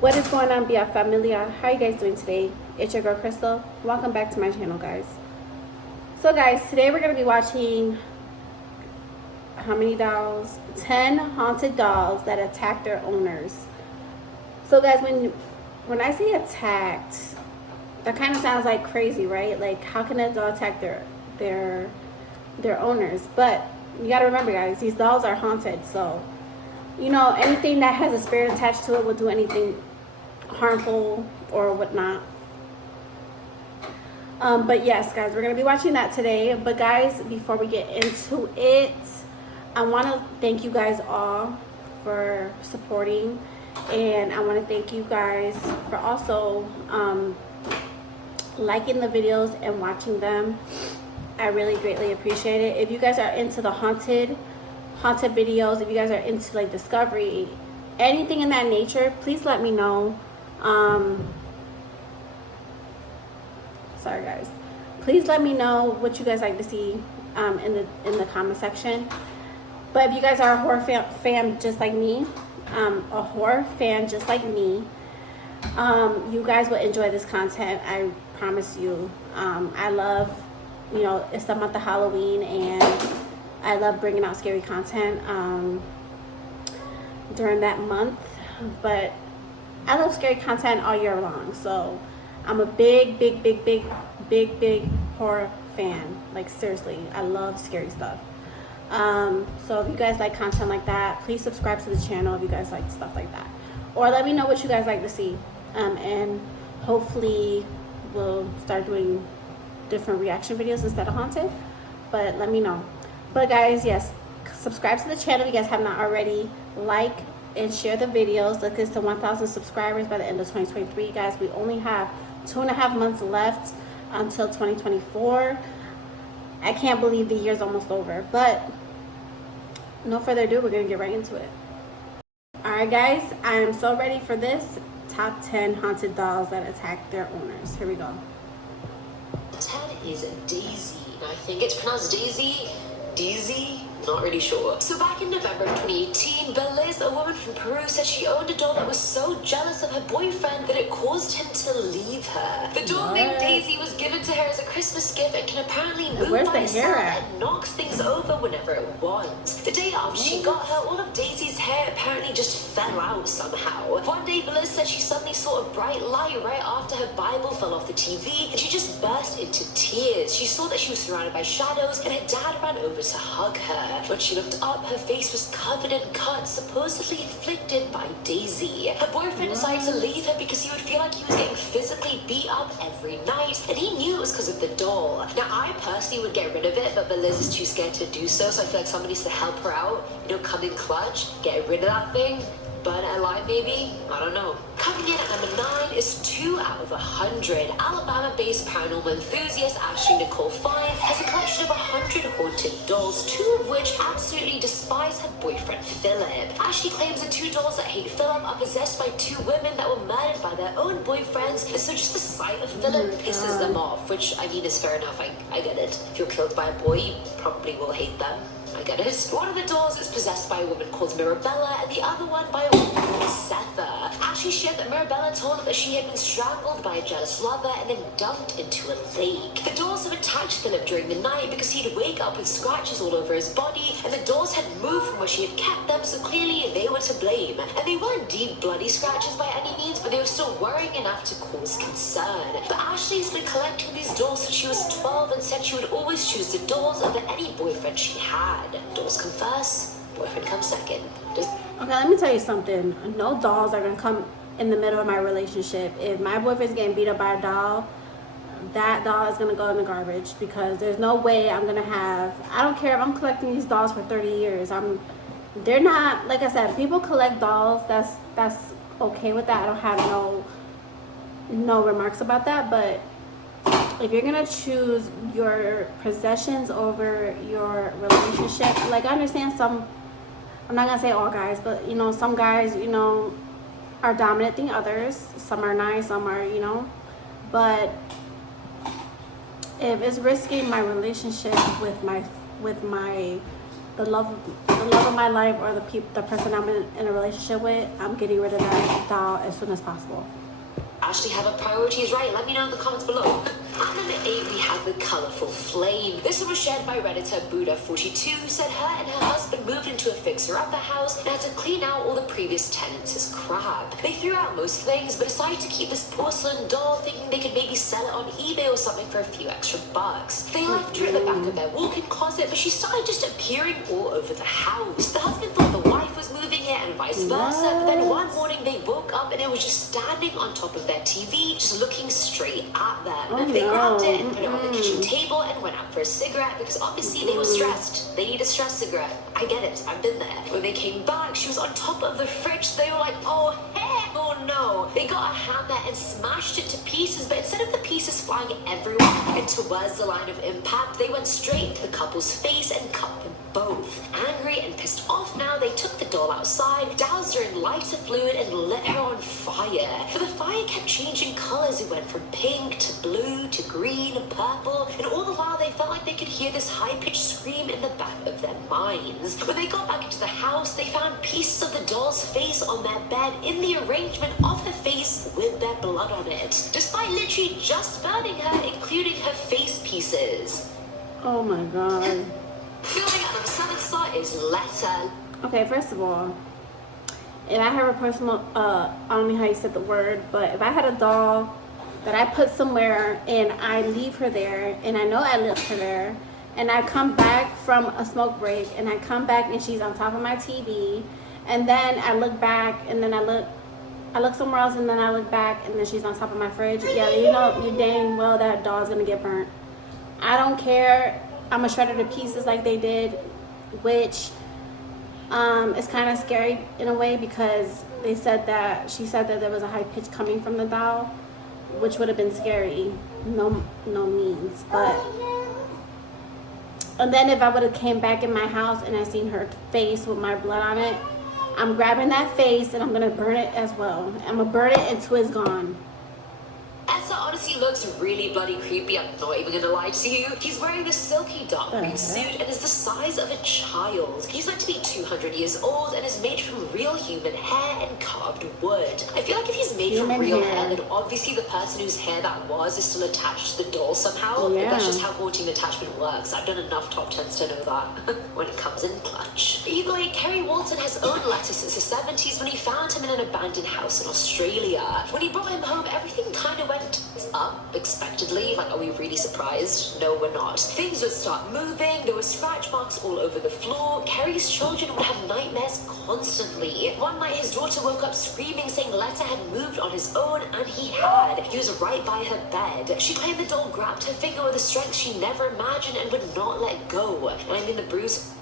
What is going on, BF Familia? How you guys doing today? It's your girl Crystal. Welcome back to my channel, guys. So guys, today we're going to be watching how many dolls? 10 haunted dolls that attack their owners. So guys, when I say attacked, that kind of sounds like crazy, right? Like, how can a doll attack their owners? But you got to remember, guys, these dolls are haunted. So, you know, anything that has a spirit attached to it will do anything harmful or whatnot. But yes, guys, we're going to be watching that today. But guys, before we get into it, I want to thank you guys all for supporting. And I want to thank you guys for also liking the videos and watching them. I really greatly appreciate it. If you guys are into the haunted videos, if you guys are into like discovery, anything in that nature, please let me know. Sorry guys, please let me know what you guys like to see in the comment section. But if you guys are a horror fan just like me, you guys will enjoy this content. I promise you. I love, you know, it's the month of Halloween, and I love bringing out scary content during that month. But I love scary content all year long. So I'm a big horror fan. Like, seriously, I love scary stuff. So if you guys like content like that, please subscribe to the channel if you guys like stuff like that. Or let me know what you guys like to see. And hopefully we'll start doing different reaction videos instead of haunted. But let me know. But guys, yes, subscribe to the channel if you guys have not already. Like and share the videos. Let's get to 1,000 subscribers by the end of 2023. Guys, we only have 2.5 months left until 2024. I can't believe the year's almost over. But no further ado, we're going to get right into it. Alright guys, I am so ready for this. Top 10 haunted dolls that attack their owners. Here we go. 10 is Daisy. I think it's pronounced Daisy. Daisy? Not really sure. So back in November of 2018, Beliz, a woman from Peru, said she owned a doll that was so jealous of her boyfriend that it caused him to leave her. The doll named Daisy was given to her as a Christmas gift and can apparently move by itself and knocks things over whenever it wants. The day after she got her, all of Daisy's hair apparently just fell out somehow. One day, Beliz said she suddenly saw a bright light right after her Bible fell off the TV, and she just burst into tears. She saw that she was surrounded by shadows, and her dad ran over to hug her. When she looked up, her face was covered in cuts, supposedly inflicted by Daisy. Her boyfriend decided to leave her because he would feel like he was getting physically beat up every night, and he knew it was because of the doll. Now, I personally would get rid of it, but Beliz is too scared to do so, so I feel like somebody needs to help her out. You know, come in clutch, get rid of that thing. Burn it alive, maybe? I don't know. Coming in at number 9 is 2 out of 100. Alabama-based paranormal enthusiast Ashley Nicole Five has a collection of 100 haunted dolls, 2 of which absolutely despise her boyfriend Philip. Ashley claims the 2 dolls that hate Philip are possessed by 2 women that were murdered by their own boyfriends, and so just the sight of Philip pisses them off, which, I mean, is fair enough. I get it. If you're killed by a boy, you probably will hate them. I get it. One of the dolls is possessed by a woman called Mirabella, and the other one by a woman called Setha. Ashley shared that Mirabella told her that she had been strangled by a jealous lover and then dumped into a lake. The dolls have attacked Philip during the night because he'd wake up with scratches all over his body, and the dolls had moved from where she had kept them, so clearly they were to blame. And they weren't deep bloody scratches by any means, but they were still worrying enough to cause concern. But Ashley's been collecting these dolls since she was 12 and said she would always choose the dolls over any boyfriend she had. Dolls come first, boyfriend comes second. Okay, let me tell you something. No dolls are gonna come in the middle of my relationship. If my boyfriend's getting beat up by a doll, that doll is gonna go in the garbage, because there's no way I'm gonna have. I don't care if I'm collecting these dolls for 30 years. They're not, like I said, people collect dolls. That's okay with that. I don't have no remarks about that. But if you're gonna choose your possessions over your relationship, like, I understand some, I'm not gonna say all guys, but, you know, some guys, you know, are dominant than others. Some are nice, some are, you know, but if it's risking my relationship with my the love of my life, or the person I'm in a relationship with, I'm getting rid of that doll as soon as possible. Actually have our priorities right. Let me know in the comments below. At number 8, we have the colourful flame. This one was shared by Redditor Buddha42, who said her and her husband moved into a fixer-upper house and had to clean out all the previous tenants' crap. They threw out most things, but decided to keep this porcelain doll, thinking they could maybe sell it on eBay or something for a few extra bucks. They left her in the back of their walk-in closet, but she started just appearing all over the house. The husband thought the wife was moving it and vice versa, but then one morning they woke up and it was just standing on top of their TV, just looking straight at them. They grabbed it and put it on the kitchen table and went out for a cigarette because obviously they were stressed. They need a stress cigarette. I get it. I've been there. When they came back, she was on top of the fridge. So they were like, oh, heck, oh no. They got a hammer and smashed it to pieces, but instead of the pieces flying everywhere and towards the line of impact, they went straight to the couple's face and cut them both. Angry and pissed off now, they took the doll outside, doused her in lighter fluid, and lit her on fire. For the fire kept changing colors. It went from pink to blue to green and purple, and all the while they felt like they could hear this high-pitched scream in the back of their minds. When they got back into the house, they found pieces of the doll's face on their bed in the arrangement of her face with their blood on it, despite literally just burning her, including her face pieces. Oh my god. Filming at number 7 slot is Letter. Okay, first of all, if I have a personal, I don't know how you said the word, but if I had a doll that I put somewhere and I leave her there, and I know I left her there, and I come back from a smoke break, and I come back and she's on top of my TV, and then I look back, and then I look somewhere else, and then I look back, and then she's on top of my fridge, yeah, you know, you dang well that doll's gonna get burnt. I don't care. I'm gonna shred her to pieces like they did, which it's kind of scary in a way, because she said that there was a high pitch coming from the doll, which would have been scary, no means. But and then if I would have came back in my house and I seen her face with my blood on it, I'm grabbing that face and I'm gonna burn it as well. I'm gonna burn it until it's gone. Essa honestly looks really bloody creepy, I'm not even gonna lie to you. He's wearing this silky dark green suit and is the size of a child. He's meant to be 200 years old and is made from real human hair and carved wood. I feel like if he's made from real hair, then obviously the person whose hair that was is still attached to the doll somehow. Yeah. That's just how haunting attachment works. I've done enough top 10s to know that. When it comes in clutch. Either way, Kerry Walton has owned Letter since the 70s when he found him in an abandoned house in Australia. When he brought him home, everything kind of went up expectedly. Like, are we really surprised? No, we're not. Things would start moving. There were scratch marks all over the floor. Kerry's children would have nightmares constantly. One night his daughter woke up screaming, saying Letter had moved on his own, and he had. He was right by her bed. She claimed the doll grabbed her finger with a strength she never imagined and would not let go. And I mean, the bruise.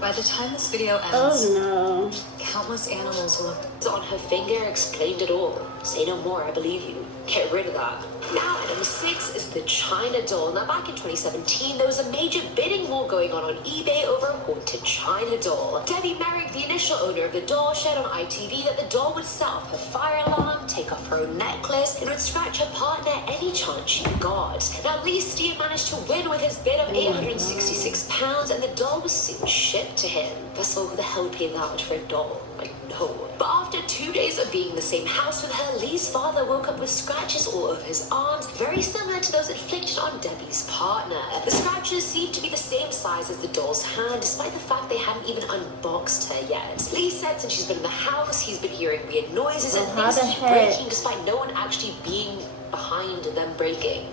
By the time this video ends, Oh no. countless animals will have On her finger explained it all. Say no more, I believe you. Get rid of that. Now at number 6 is the China doll. Now back in 2017, there was a major bidding war going on eBay over a haunted China doll. Debbie Merrick, the initial owner of the doll, shared on ITV that the doll would set off her fire alarm, take off her own necklace, and would scratch her partner any chance she got. Now Lee Steer managed to win with his bid of £866, and the doll was soon shipped to him. First of all, who the hell would pay that much for a doll? Like, no. But after 2 days of being in the same house with her, Lee's father woke up with scratches all over his arms, very similar to those inflicted on Debbie's partner. The scratches seemed to be the same size as the doll's hand, despite the fact they hadn't even unboxed her yet. Lee said since she's been in the house, he's been hearing weird noises and things keep breaking, despite no one actually being behind them breaking.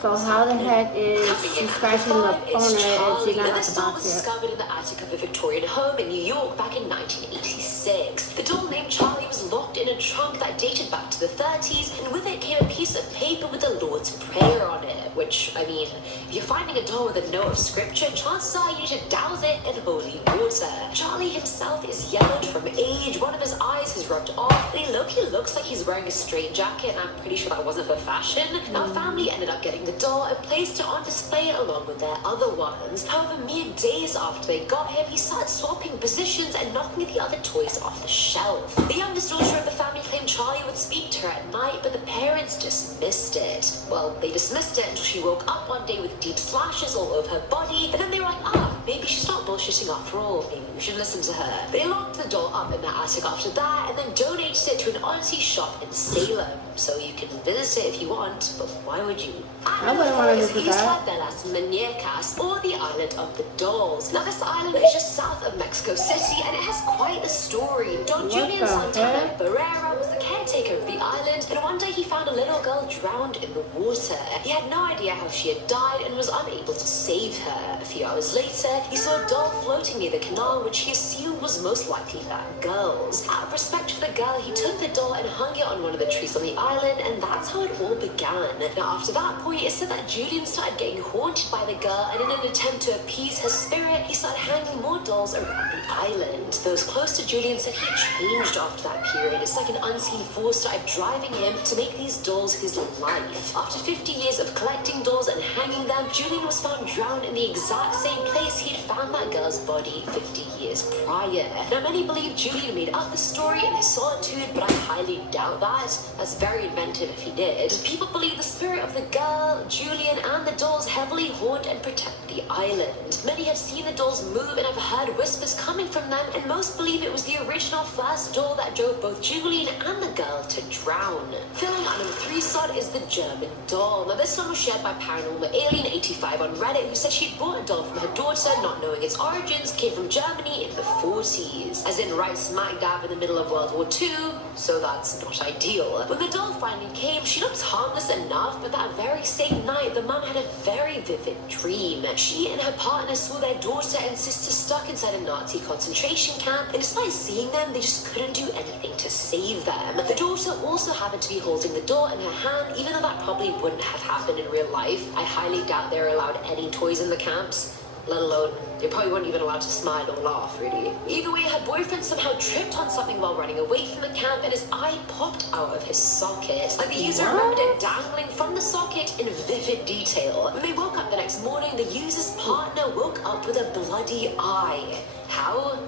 So how the heck is she scratching the owner if she's not at the This doll box was yet? discovered in the attic of a Victorian home in New York back in 1986. The doll named Charlie was locked in a trunk that dated back to the 30s, and with it came a piece of paper with the Lord's Prayer on it, which, I mean, if you're finding a doll with a note of scripture, chances are you need to douse it in holy water. Charlie himself is yellowed from age, one of his eyes has rubbed off, and he looks like he's wearing a straight jacket, and I'm pretty sure that wasn't for fashion. Now, family ended up getting the doll and placed it on display along with their other ones. However, mere days after they got him, he started swapping positions and knocking the other toys off the shelf. The youngest daughter of the family claimed Charlie would speak to her at night, but the parents dismissed it. Well, they dismissed it until she woke up one day with deep slashes all over her body, and then they were like, maybe she's not bullshitting after all. Maybe we should listen to her. They locked the doll up in the attic after that, and then donated it to an oddity shop in Salem. So you can visit it if you want, but why would you? I wouldn't want to visit that. Isla de las Muñecas, or the Island of the Dolls. Now, this island is just south of Mexico City, and it has quite the story. Don Julian Santana Barrera was the caretaker of the island, and one day he found a little girl drowned in the water. He had no idea how she had died and was unable to save her. A few hours later, he saw a doll floating near the canal, which he assumed was most likely that girl's. Out of respect for the girl, he took the doll and hung it on one of the trees on the island, and that's how it all began. Now, after that point, it said that Julian started getting haunted by the girl, and in an attempt to appease her spirit, he started hanging more dolls around the island. Those close to Julian said he changed after that period. It's like an unseen force started driving him to make these dolls his life. After 50 years of collecting dolls and hanging them, Julian was found drowned in the exact same place he'd found that girl's body 50 years prior. Now, many believe Julian made up the story in his solitude, but I highly doubt that. That's very inventive if he did. People believe the spirit of the girl, Julian, and the dolls heavily haunt and protect the island. Many have seen the dolls move and have heard whispers coming from them, and most believe it was the original first doll that drove both Julian and the girl to drown. Filling at number 3 slot is the German doll. Now, this one was shared by Paranormal Alien 85 on Reddit, who said she'd bought a doll from her daughter, not knowing its origins came from Germany in the 40s, as in right smack dab in the middle of World War II, so that's not ideal. When the doll finally came, she looked harmless enough, but that very same night, the mum had a very vivid dream. She and her partner saw their daughter and sister stuck inside a Nazi concentration camp, and despite seeing them, they just couldn't do anything to save them. The daughter also happened to be holding the doll in her hand, even though that probably wouldn't have happened in real life. I highly doubt they're allowed any toys in the camps, let alone they probably weren't even allowed to smile or laugh, really. Either way, her boyfriend somehow tripped on something while running away from the camp, and his eye popped out of his socket. Like, the user remembered it dangling from the socket in vivid detail. When they woke up the next morning, the user's partner woke up with a bloody eye. How?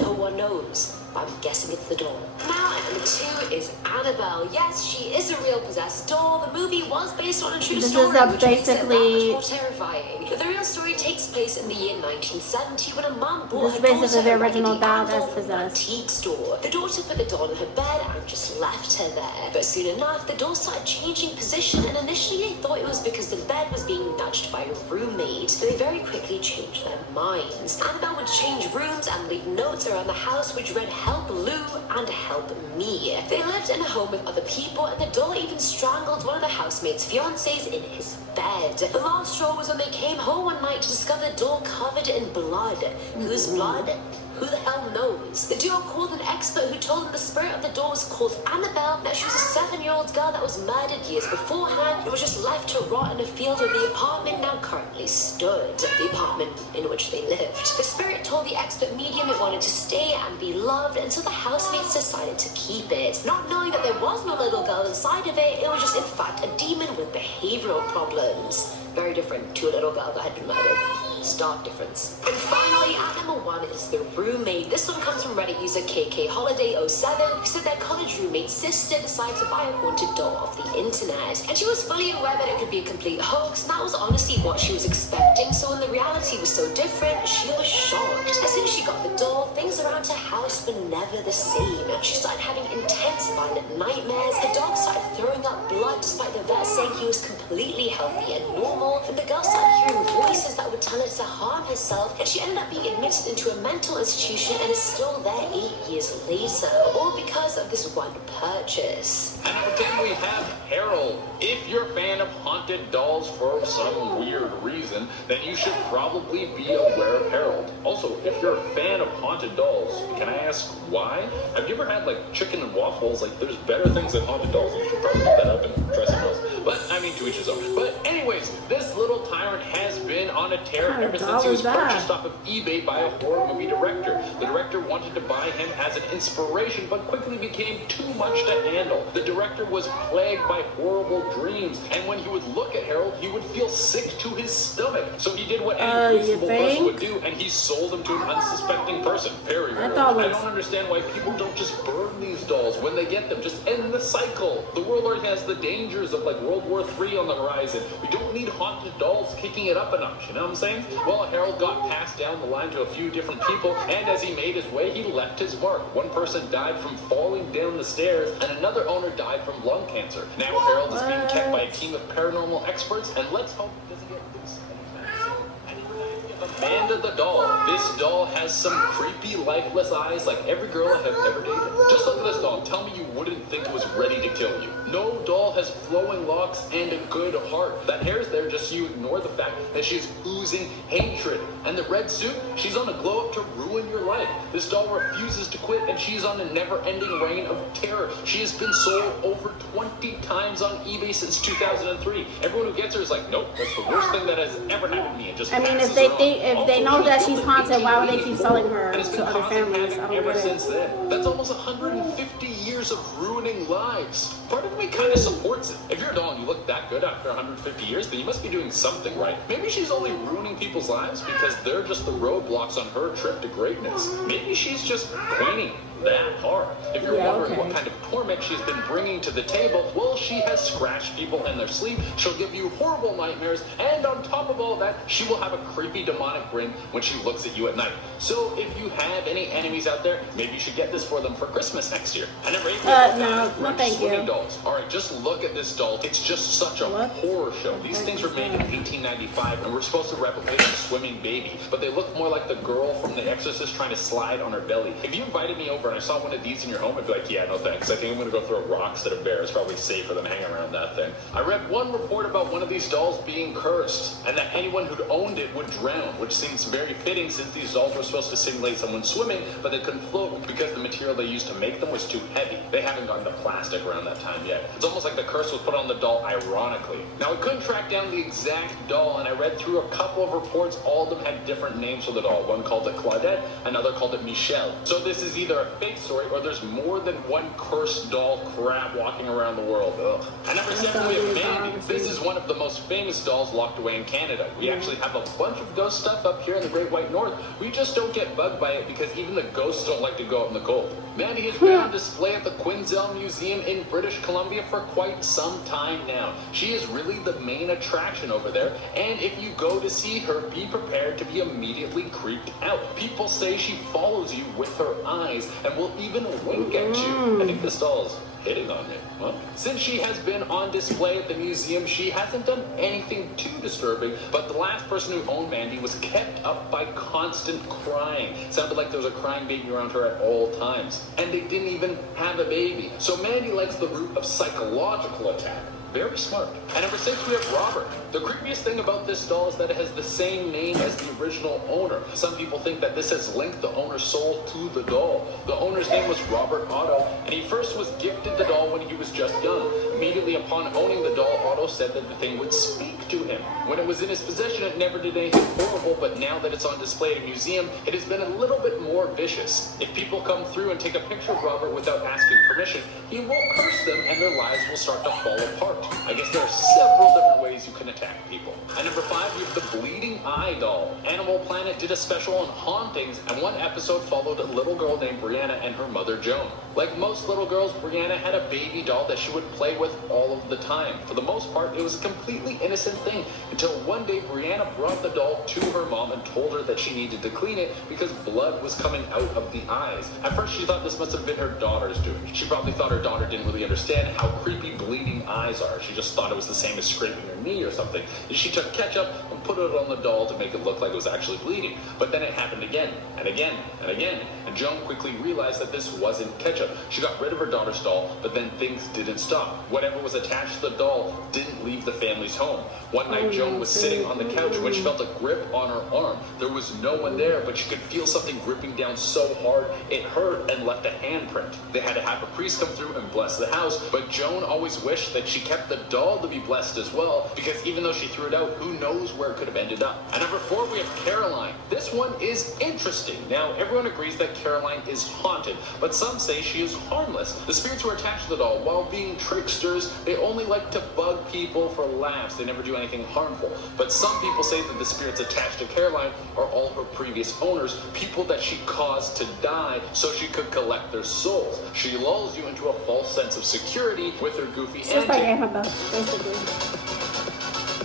No one knows. I'm guessing it's the doll. Now, number 2 is Annabelle. Yes, she is a real possessed doll. The movie was based on a true story, which makes it that much more terrifying. The real story takes place in the year 1970 when a mum bought her daughter the a original Raggedy doll Ann that's doll from an possessed. antique store. The daughter put the doll in her bed and just left her there. But soon enough, the doll started changing position, and initially they thought it was because the bed was being nudged by a roommate. But they very quickly changed their minds. Annabelle would change rooms and leave notes around the house which read "Help Lou" and "Help Me." They lived in a home with other people, and the doll even strangled one of the housemates' fiancés in his bed. The last straw was when they came home one night to discover the doll covered in blood. Whose blood? Who the hell knows? The duo called an expert who told them the spirit of the doll was called Annabelle, that she was a 7-year-old girl that was murdered years beforehand and was just left to rot in a field where the apartment now currently stood. The apartment in which they lived. The spirit told the expert medium it wanted to stay and be loved until the housemates decided to keep it. Not knowing that there was no little girl inside of it, it was just in fact a demon with behavioral problems. Very different to a little girl that had been murdered. Stark difference. And finally, at number 1 is the roommate. This one comes from Reddit user KKHoliday07, who said their college roommate's sister decided to buy a haunted doll off the internet. And she was fully aware that it could be a complete hoax, and that was honestly what she was expecting, so when the reality was so different, she was shocked. As soon as she got the doll, things around her house were never the same. She started having intense violent nightmares, her dog started throwing up blood despite the vet saying he was completely healthy and normal, and the girl started hearing voices that would tell her to harm herself, and she ended up being admitted into a mental institution and is still there 8 years later, all because of this one purchase. At number 10, we have Harold. If you're a fan of haunted dolls for some weird reason, then you should probably be aware of Harold. Also, if you're a fan of haunted dolls, can I ask why? Have you ever had like chicken and waffles? Like, there's better things than haunted dolls. You should probably look that up and try something else. But I mean, mean, to each his own. But anyways, this little tyrant has been on a tear What kind of ever since doll he was is that? purchased off of eBay by a horror movie director. The director wanted to buy him as an inspiration, but quickly became too much to handle. The director was plagued by horrible dreams, and when he would look at Harold, he would feel sick to his stomach. So he did what any You reasonable person would think? do, and he sold them to an unsuspecting person. Very That rude. doll I looks- don't understand why people don't just burn these dolls when they get them. Just end the cycle. The world already has the dangers of like World War III on the horizon. We don't need haunted dolls kicking it up a notch, you know what I'm saying? Well, Harold got passed down the line to a few different people, and as he made his way, he left his mark. One person died from falling down the stairs, and another owner died from lung cancer. Now Harold is being kept by a team of paranormal experts, and let's hope he doesn't get loose anytime soon. Amanda the doll. This doll has some creepy, lifeless eyes like every girl I have ever dated. Just look at this doll. Tell me you wouldn't think it was ready to kill you. No doll has flowing locks and a good heart. That hair's there just so you ignore the fact that she's oozing hatred. And the red suit, she's on a glow up to ruin your life. This doll refuses to quit, and she's on a never-ending reign of terror. She has been sold over 20 times on eBay since 2003. Everyone who gets her is like, nope, that's the worst thing that has ever happened to me. It just I mean, passes if they her on. think, if they know that she's haunted, why would they keep selling her And it's been to other causing families? I panic don't ever get it. since then. That's almost 150 years of ruining lives. Part of me kind of supports it. If you're a doll and you look that good after 150 years, then you must be doing something right. Maybe she's only ruining people's lives because they're just the roadblocks on her trip to greatness. Maybe she's just queening that hard. If you're Yeah, wondering okay. what kind of torment she's been bringing to the table, well, she has scratched people in their sleep. She'll give you horrible nightmares, and on top of all that, she will have a creepy demonic grin when she looks at you at night. So if you have any enemies out there, maybe you should get this for them for Christmas next year. I never ate No, thank you. swimming dolls. All right, just look at this doll. It's just such a What? horror show. These things were made in 1895, and we're supposed to replicate a swimming baby, but they look more like the girl from The Exorcist trying to slide on her belly. If you invited me over and I saw one of these in your home, I'd be like, yeah, no thanks. I think I'm gonna go throw rocks at a bear. It's probably safer than hanging around that thing. I read one report about one of these dolls being cursed, and that anyone who'd owned it would drown, which seems very fitting since these dolls were supposed to simulate someone swimming, but they couldn't float because the material they used to make them was too heavy. They haven't gotten to plastic around that time yet. It's almost like the curse was put on the doll ironically. Now, I couldn't track down the exact doll, and I read through a couple of reports. All of them had different names for the doll. One called it Claudette, another called it Michelle. So this is either a fake story or there's more than one cursed doll crab walking around the world. Ugh. And number 7, we have Mandy. This is one of the most famous dolls locked away in Canada. We actually have a bunch of ghost stuff up here in the Great White North. We just don't get bugged by it because even the ghosts don't like to go out in the cold. Mandy has been on display at the Quinzel Museum in British Columbia for quite some time now. She is really the main attraction over there, and if you go to see her, be prepared to be immediately creeped out. People say she follows you with her eyes and will even wink at you. I think this doll is hitting on me. Huh? Since she has been on display at the museum, she hasn't done anything too disturbing, but the last person who owned Mandy was kept up by constant crying. Sounded like there was a crying baby around her at all times. And they didn't even have a baby. So Mandy likes the route of psychological attack. Very smart. And number 6, we have Robert. The creepiest thing about this doll is that it has the same name as the original owner. Some people think that this has linked the owner's soul to the doll. The owner's name was Robert Otto, and he first was gifted the doll when he was just young. Immediately upon owning the doll, Otto said that the thing would speak to him. When it was in his possession, it never did anything horrible, but now that it's on display at a museum, it has been a little bit more vicious. If people come through and take a picture of Robert without asking permission, he will curse them and their lives will start to fall apart. I guess there are several different ways you can attack people. At number 5, we have the Bleeding Eye doll. Animal Planet did a special on hauntings, and one episode followed a little girl named Brianna and her mother Joan. Like most little girls, Brianna had a baby doll that she would play with all of the time. For the most part, it was a completely innocent thing, until one day Brianna brought the doll to her mom and told her that she needed to clean it because blood was coming out of the eyes. At first, she thought this must have been her daughter's doing. She probably thought her daughter didn't really understand how creepy bleeding eyes are. She just thought it was the same as scraping her knee or something. And she took ketchup and put it on the doll to make it look like it was actually bleeding. But then it happened again and again and again. And Joan quickly realized that this wasn't ketchup. She got rid of her daughter's doll, but then things didn't stop. Whatever was attached to the doll didn't leave the family's home. One night, Joan was sitting on the couch when she felt a grip on her arm. There was no one there, but she could feel something gripping down so hard it hurt and left a handprint. They had to have a priest come through and bless the house, but Joan always wished that she kept kept the doll to be blessed as well, because even though she threw it out, who knows where it could have ended up. At number 4, we have Caroline. This one is interesting. Now, everyone agrees that Caroline is haunted, but some say she is harmless. The spirits who are attached to the doll, while being tricksters, they only like to bug people for laughs. They never do anything harmful. But some people say that the spirits attached to Caroline are all her previous owners, people that she caused to die so she could collect their souls. She lulls you into a false sense of security with her goofy It's just like antics. Annabelle, basically.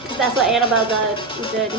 Because that's what Annabelle did.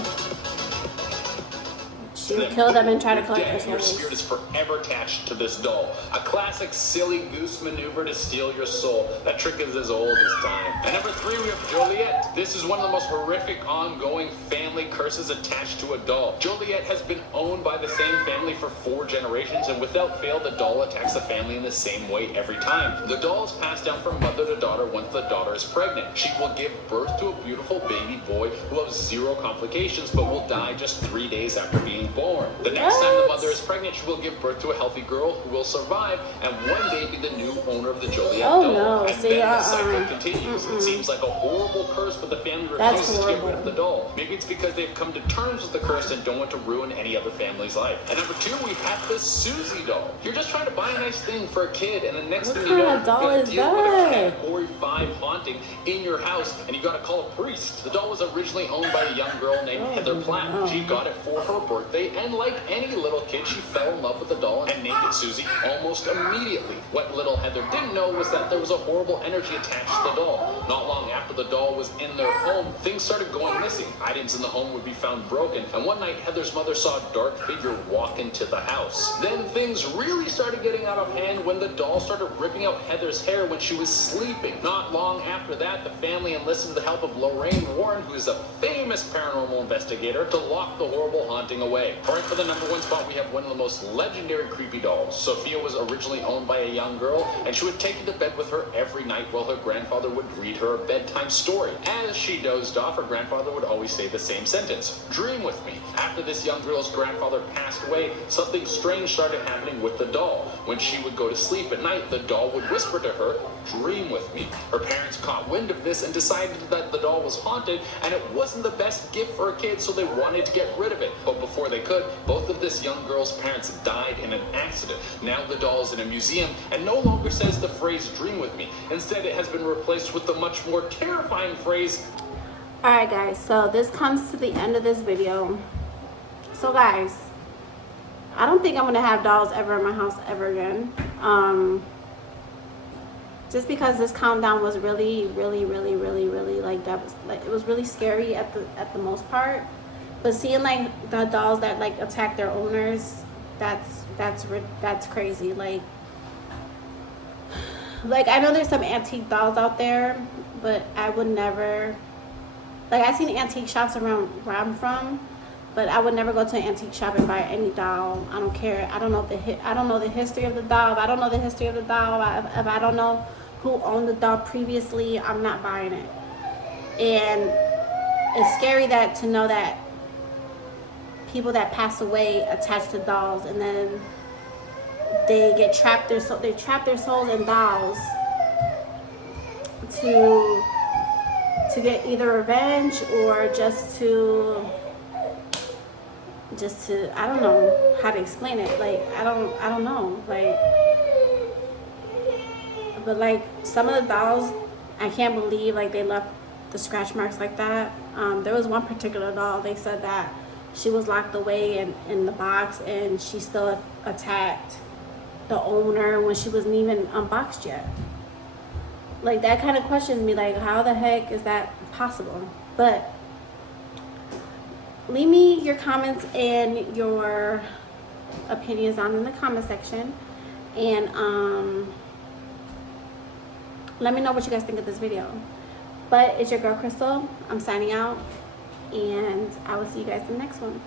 She would kill them and try to collect their Your souls. spirit is forever attached to this doll. A classic silly goose maneuver to steal your soul. That trick is as old as time. At number 3, we have Joliet. This is one of the most horrific ongoing family curses attached to a doll. Joliet has been owned by the same family for 4 generations, and without fail, the doll attacks the family in the same way every time. The doll is passed down from mother to daughter once the daughter is pregnant. She will give birth to a beautiful baby boy who will have 0 complications, but will die just 3 days after being born. The next time the mother is pregnant, she will give birth to a healthy girl who will survive and one day be the new owner of the Joliet Oh, doll. no. And See, then the cycle continues. Mm-mm. It seems like a horrible curse, but the family That's refuses to get rid of horrible. the doll. Maybe it's because they've come to terms with the curse and don't want to ruin any other family's life. At number 2, we have the Susie doll. You're just trying to buy a nice thing for a kid, and the next What thing you kind know, of doll you're going is to deal with a that? Category 5 haunting in your house, and you got to call a priest. The doll was originally owned by a young girl named Heather Platt. no. She got it for her birthday, and like any little kid, she fell in love with the doll and named it Susie almost immediately. What little Heather didn't know was that there was a horrible energy attached to the doll. Not long after the doll was in their home, things started going missing. Items in the home would be found broken, and one night Heather's mother saw a dark figure walk into the house. Then things really started getting out of hand when the doll started ripping out Heather's hair when she was sleeping. Not long after that, the family enlisted the help of Lorraine Warren, who is a famous paranormal investigator, to lock the horrible haunting away. Alright, for the number 1 spot, we have one of the most legendary creepy dolls. Sophia was originally owned by a young girl, and she would take it to bed with her every night while her grandfather would read her a bedtime story. As she dozed off, her grandfather would always say the same sentence, "Dream with me." After this young girl's grandfather passed away, something strange started happening with the doll. When she would go to sleep at night, the doll would whisper to her, "Dream with me." Her parents caught wind of this and decided that the doll was haunted, and it wasn't the best gift for a kid, so they wanted to get rid of it. But before they could, both of this young girl's parents died in an accident. Now the doll is in a museum and no longer says the phrase "dream with me." Instead, it has been replaced with the much more terrifying phrase, Alright guys, so this comes to the end of this video. So guys, I don't think I'm going to have dolls ever in my house ever again. Just because this countdown was really like, that was like, it was really scary at the most part. But seeing like the dolls that like attack their owners, that's crazy. Like I know there's some antique dolls out there, but I would never, like, I've seen antique shops around where I'm from, but I would never go to an antique shop and buy any doll. I don't care. I don't know the history of the doll. If I don't know the history of the doll, if I don't know who owned the doll previously, I'm not buying it. And it's scary to know that people that pass away attached to dolls, and then they get trapped. They trap their souls in dolls to get either revenge or just to I don't know how to explain it. Like I don't know. Like, but like some of the dolls, I can't believe like they left the scratch marks like that. There was one particular doll, they said that she was locked away in the box and she still attacked the owner when she wasn't even unboxed yet. Like, that kind of questions me, like, how the heck is that possible? But leave me your comments and your opinions down in the comment section, and let me know what you guys think of this video. But it's your girl Crystal. I'm signing out, and I will see you guys in the next one.